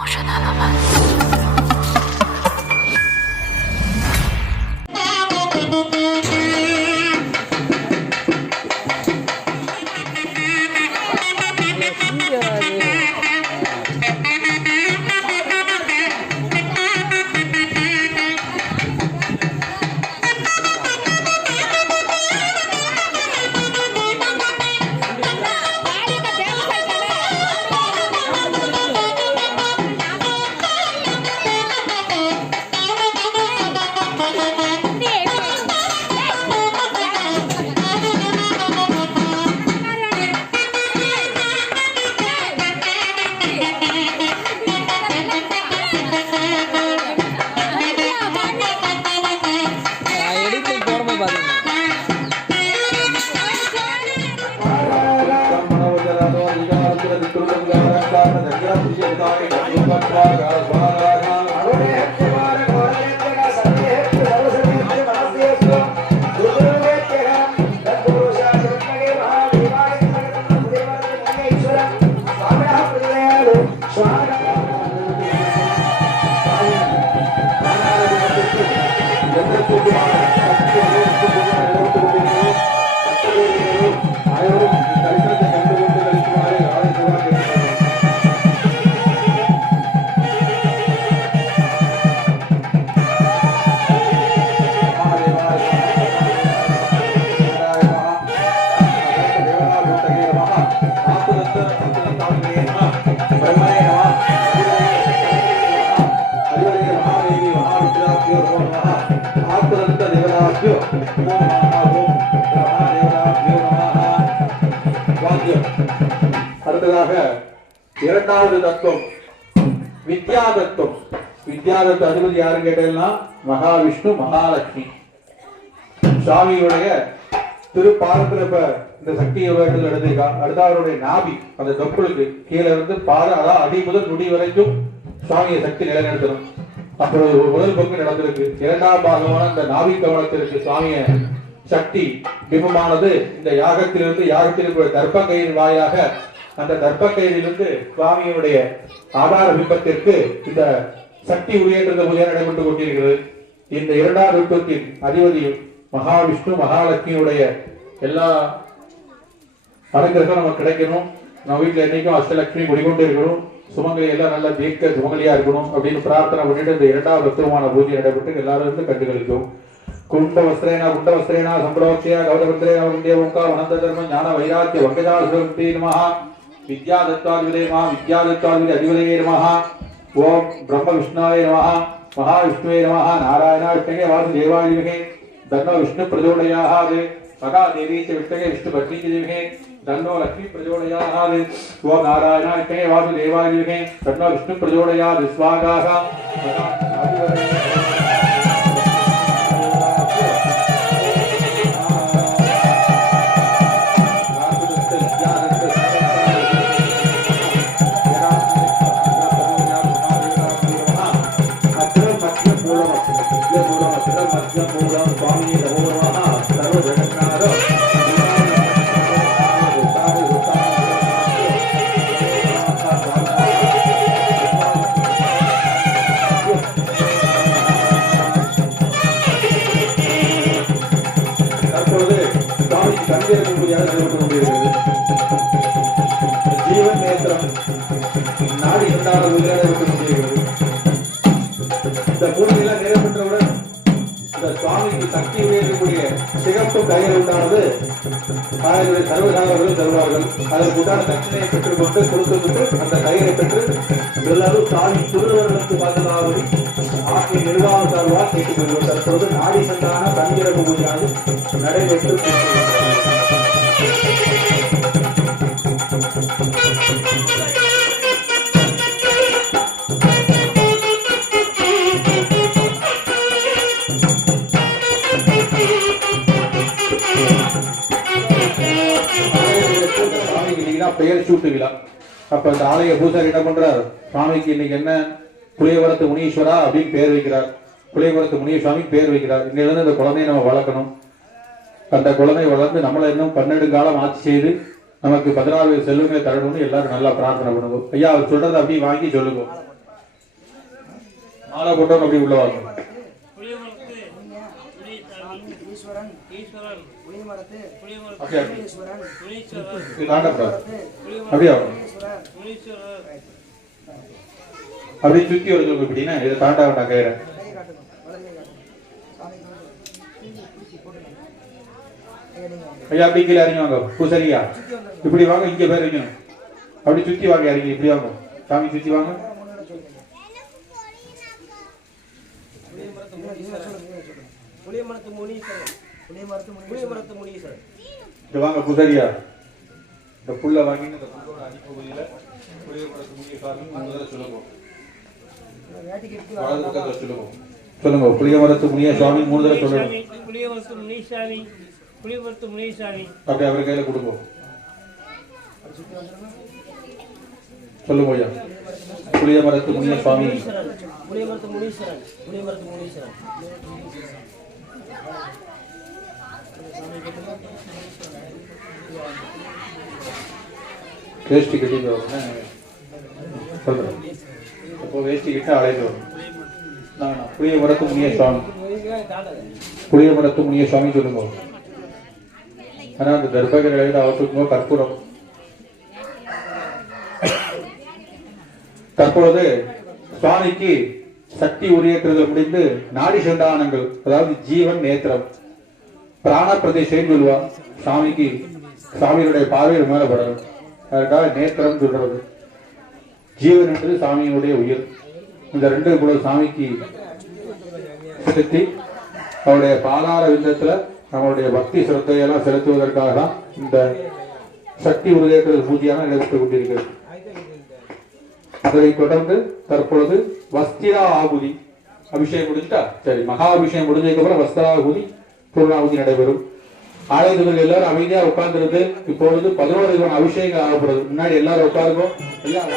ಔಷಧನ ಬಂತು. அடுத்ததாக இரண்டாவது தத்துவம் வித்யா தத்துவம். வித்யா தத்துவ அதிபதி யாருன்னு கேட்டீங்கன்னா மகாவிஷ்ணு மகாலட்சுமி. சுவாமியுடைய திருப்பாதத்துல இப்ப இந்த சக்தி யோகத்தில் எடுத்திருக்கா. அடுத்த அவருடைய நாபி அந்த தொப்புளுக்கு கீழே இருந்து பாத அதாவது அடி முதல் நுடி வரைக்கும் சுவாமியை சக்தி நிலைநிறுத்தணும். அப்புறம் ஒரு முதல் பங்கு நடந்திருக்கு. இரண்டாம் பாகமான இந்த நாபி கவனத்திற்கு சுவாமிய சக்தி பிம்பமானது இந்த யாகத்திலிருந்து யாகத்திற்கு தர்ப்பக்கயிறு வாயாக அந்த தர்ப்பக்கயிறிலிருந்து சுவாமியுடைய ஆதார பிம்பத்திற்கு இந்த சக்தி உயர்ந்த பூஜை நடைபெற்றுக் கொண்டிருக்கிறது. இந்த இரண்டாவது விருப்பத்தின் அதிபதி மகாவிஷ்ணு மகாலட்சுமியுடைய எல்லா அனுகிரகம் நமக்கு கிடைக்கணும். நம்ம வீட்டுல என்னைக்கும் அஷ்டலட்சுமி குடிக்கொண்டு இருக்கணும். சுமங்கலி எல்லாம் நல்ல தீர்க்க சுமங்கலியா இருக்கணும் அப்படின்னு பிரார்த்தனை பண்ணிட்டு இந்த இரண்டாவது தத்துவமான பூஜை நடைபெற்று எல்லாரும் இருந்து கண்டுகளிக்கும். குண்ட வஸ்திரேனா குண்ட வஸ்திரேனா சம்பிரவக்தியா கௌதபத்ரேனா வந்தேவங்கா வனந்த தர்ம ஞான வைராக்கிய வங்கஜாசுரந்தி நமஹ வித்யா தத்வாதிபதே நமஹ வித்யா தத்வாதிபதி அதிபதே நமஹ ஓம் பிரம்ம விஷ்ணாய நமஹ மகாவிஷ்ணுவே நமஹ நாராயணாஷ்டகே வாசுதேவாய தன்னோ விஷ்ணு பிரச்சோதயாத் மகா தேவி च विष्णुके विष्णु पत्नी के देवे धन्नो लक्ष्मी प्रचोदयात् ओम नारायणाय वासुदेवाय देवे धन्नो विष्णु प्रचोदयात् स्वागाः ஜீவன் நேத்திரம் நாடி இரண்டாவது விளையாட முடிகிறது. இந்த பூஜையெல்லாம் நிறைவேற்றவுடன் இந்த சுவாமிக்கு சக்தி உயர்த்தக்கூடிய சிகப்பு கயிறு உண்டானது அவர்களுடைய சர்வசாதவர்கள் தருவார்கள். அதற்கு உண்டான தட்சணையை பெற்றுக் கொண்டு கொடுத்துவிட்டு அந்த கயிறை பெற்று எல்லாரும் சாமி திருவர்களுக்கு பதிலாக ஆட்சி நிர்வாக சார்பாக கேட்டுக் கொள்வோம். தற்போது நாடி சந்தான தங்கிரகு பூஜையானது நடைபெற்று பெயர் சூட்டு விழா. அப்ப இந்த ஆலய பூசாரி என்ன பண்றார், சுவாமிக்கு இன்னைக்கு என்ன புளியவரத்து முனீஸ்வரா அப்படின்னு பேர் வைக்கிறார். புளியவரத்து முனீஸ்வாமி பேர் வைக்கிறார். இன்னிலிருந்து இந்த குழந்தையை நம்ம வளர்க்கணும். அந்த குழந்தை வளர்ந்து நம்மளை இன்னும் 12 காலம் ஆட்சி செய்து நமக்கு 16 செல்வங்களை தரணும்னு எல்லாரும் நல்லா பிரார்த்தனை பண்ணுவோம். ஐயா அவர் சொல்றதை அப்படி வாங்கி சொல்லுங்க. மாலை போட்டவங்க அப்படி உள்ள வாங்க. அப்படியே சுத்தி வருது இப்படின்னா இதை தாண்டா வேண்டாம் கயிறை. ஐயா அப்படி கீழே இறங்கி வாங்க. பூசரியா இப்படி வாங்க, இங்க பேர் இருக்கணும். அப்படி சுத்தி வாங்க, இறங்கி இப்படி வாங்க. சாமி சுத்தி வாங்க. வாங்க பூசரியா, இந்த புல்ல வாங்கி இந்த புல்லோட அடிப்பகுதியில புளியமரத்து முனிய சாமி முதல்ல சொல்லுங்க. சொல்லுங்க புளியமரத்து முனிய சாமி மூணு தடவை சொல்லுங்க. புளியமரத்து முனிய சாமி, புளியமரத்து முனிய சாமி. அப்படியே அவர் கையில கொடுப்போம். சொல்லுங்க ஐயா. புளியமரத்து முனிய சுவாமி, புளியமரத்து முனீஸ்வரன், புளியமரத்து முனீஸ்வரன். வேஷ்டி கட்டிட்டு வரணும் சொல்றேன். அப்போ வேஷ்டி கிட்ட அழைத்து வரும். புளியமரத்து முனிய சுவாமி, புளியமரத்து முனிய சுவாமி சொல்லுங்க. ஆனா அந்த தர்பகரை அவற்றுக்கும் கற்பூரம். தற்பொழுது சுவாமிக்கு சக்தி உரியேற்றுதல் முடிந்து நாடி சந்தானங்கள், அதாவது ஜீவன் நேத்திரம் பிராண பிரதேசம் சொல்லுவா. சாமிக்கு சாமியுடைய பார்வையில் மேல படும். அதுக்காக நேத்திரம் சொல்றது. ஜீவன் என்பது சாமியினுடைய உயிர். இந்த ரெண்டு கூட சாமிக்கு செலுத்தி அவருடைய பாதார விந்தத்துல நம்மளுடைய பக்தி சிரத்தையெல்லாம் செலுத்துவதற்காக தான் இந்த சக்தி உருவேற்றுதல் பூஜையான நடைபெற்றுக் கொண்டிருக்கிறது. அதை தொடர்ந்து தற்பொழுது வஸ்திரா ஆகுதி அபிஷேகம் முடிஞ்சுட்டா சரி, மகா அபிஷேகம் முடிஞ்சதுக்கு அப்புறம் வஸ்திராகுதி பூர்ணாகுதி நடைபெறும். ஆலயத்துகள் எல்லாரும் அமைதியா உட்கார்ந்துருந்து இப்பொழுது 11 அபிஷேகம் ஆகப்படுது. முன்னாடி எல்லாரும் உட்காருக்கும். எல்லாம்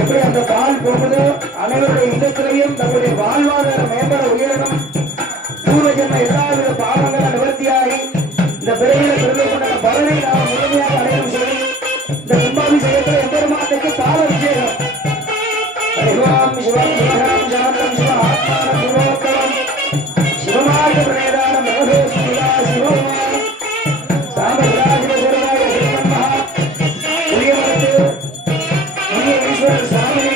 எப்படி அந்த பால் போகுது அனைவருடைய இல்லத்திலையும் நம்முடைய வாழ்வாதார மேம்பட உயரணும். பூர்வ ஜென்ம எல்லாவித பாவங்களும் நிவர்த்தியாகி இந்த பிறவியில பெருமை கொண்ட பலனை நாம் முழுமையாக அடையும் சொல்லி இந்த கும்பாபிஷேகத்தில் எம்பெருமானுக்கு பால அபிஷேகம். சிவம் சிவம் சிவகாம் சாந்தம் சிவ ஆத்மானம் சிவோத்தரம் சிவமார்க்க பிரேதான மகதே சிவா சிவம் சாம்பராஜ பெருமாய சிவன்மஹா புளியமரத்து முனிய ஈஸ்வரர் சாமி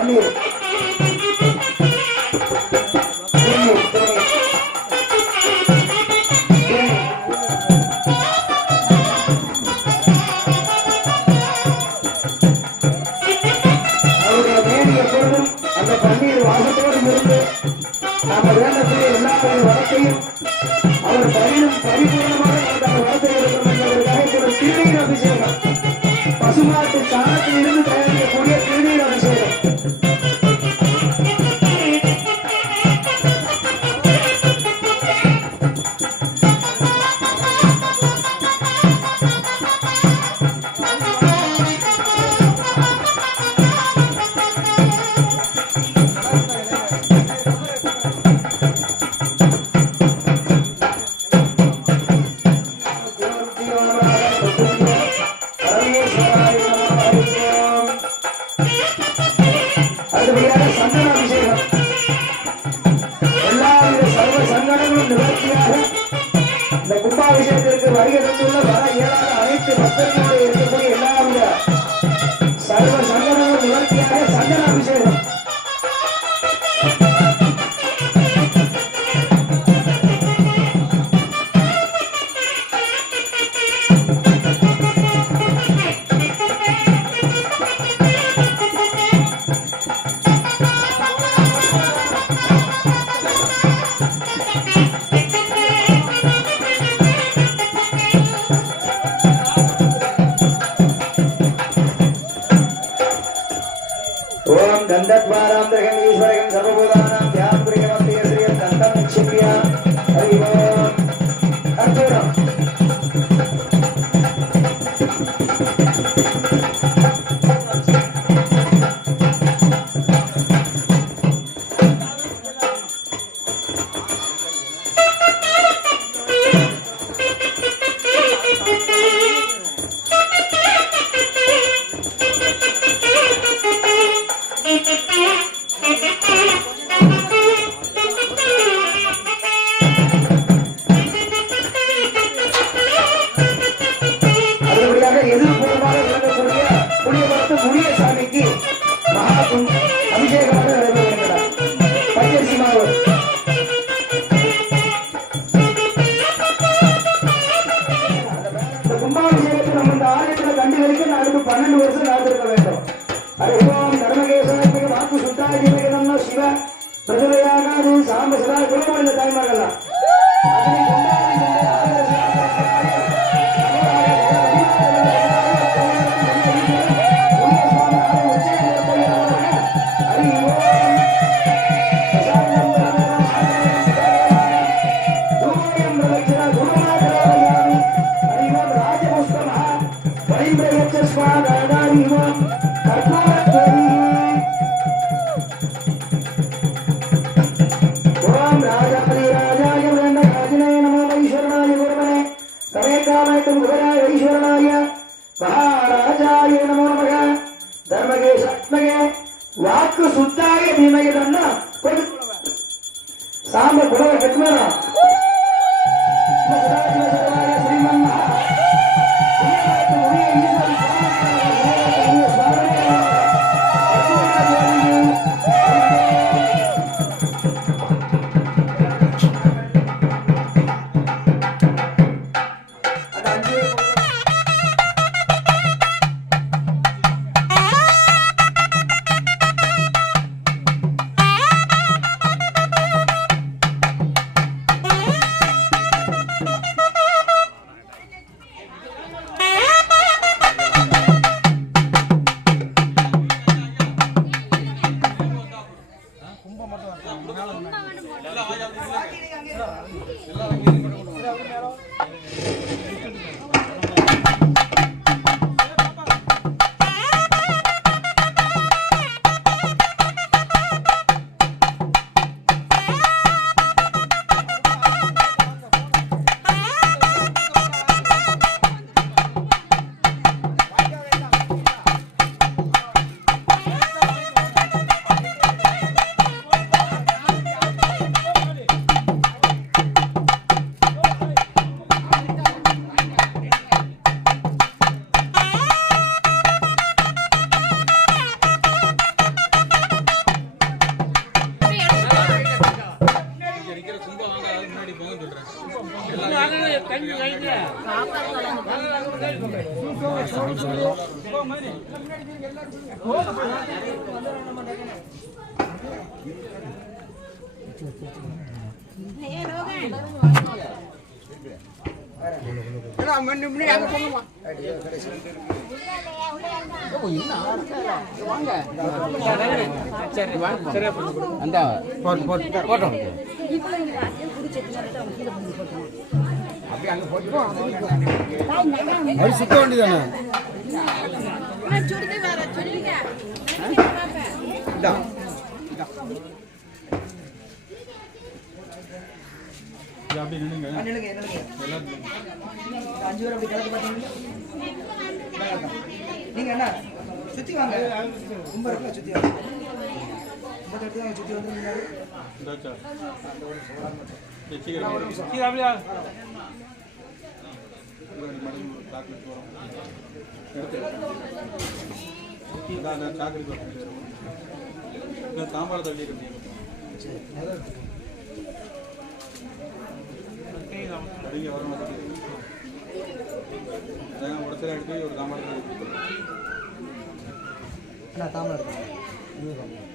பன்னீர் பசுமாட்டு சாணத்தில் இருந்து தயாரிக்கக்கூடிய திருநீர் அபிஷேகம். கும்பாபிஷேகத்திற்கு வருகை தந்துள்ள வர இயலாத அனைத்து பக்தர்களோடு இருக்கக்கூடிய எல்லாருடைய சர்வ சங்கடங்களும் நிவர்த்தியாக சந்தன அபிஷேகம். ஓம் தந்தத்வாராம் திரகம் ஈஸ்வரகம் சர்வபூதானாம் தியானம் பிரியமந்திய ஸ்ரீயம் தந்தம் நிக்ஷிப்யா ஹரி ஓம் கர்ப்பூரம். எதிர்பூர்வமாக விளங்கக்கூடிய புளியபுரத்து முனியசாமிக்கு மகா அபிஷேகமாக நடைபெறுகின்றன. பச்சரிசி மாவு கும்பாபிஷேகத்தை நம்ம இந்த ஆலயத்தில் கண்டுகளிக்க அடுத்து 12 வருஷம் காத்திருக்க வேண்டும். ஹரிஓம் தர்மகேஸ்வரத்துக்கு வாக்கு சுத்தாஜீவகதம்னா சிவ பிரதிவையாக சாம்ப சதா குலமடைந்த தாய்மார்கள்லாம் வாக்கு சுத்தாய தீமைகள்னா சாம்ப குலவை கட்டுமேனா சுத்த வேண்டியதானே அப்படி நின்னுங்க அஞ்சு பேர் அப்படி கிடக்கு பார்த்தீங்கன்னா நீங்க என்ன சுத்தி வாங்க ரொம்ப இருக்குல்ல சுத்தி வாங்க ரொம்ப எடுத்து வாங்க சுத்தி வந்து சாம்பார் தள்ளி அடிங்க வரணும் உடச்சல எடுத்து ஒரு சாம்பார் தாமரை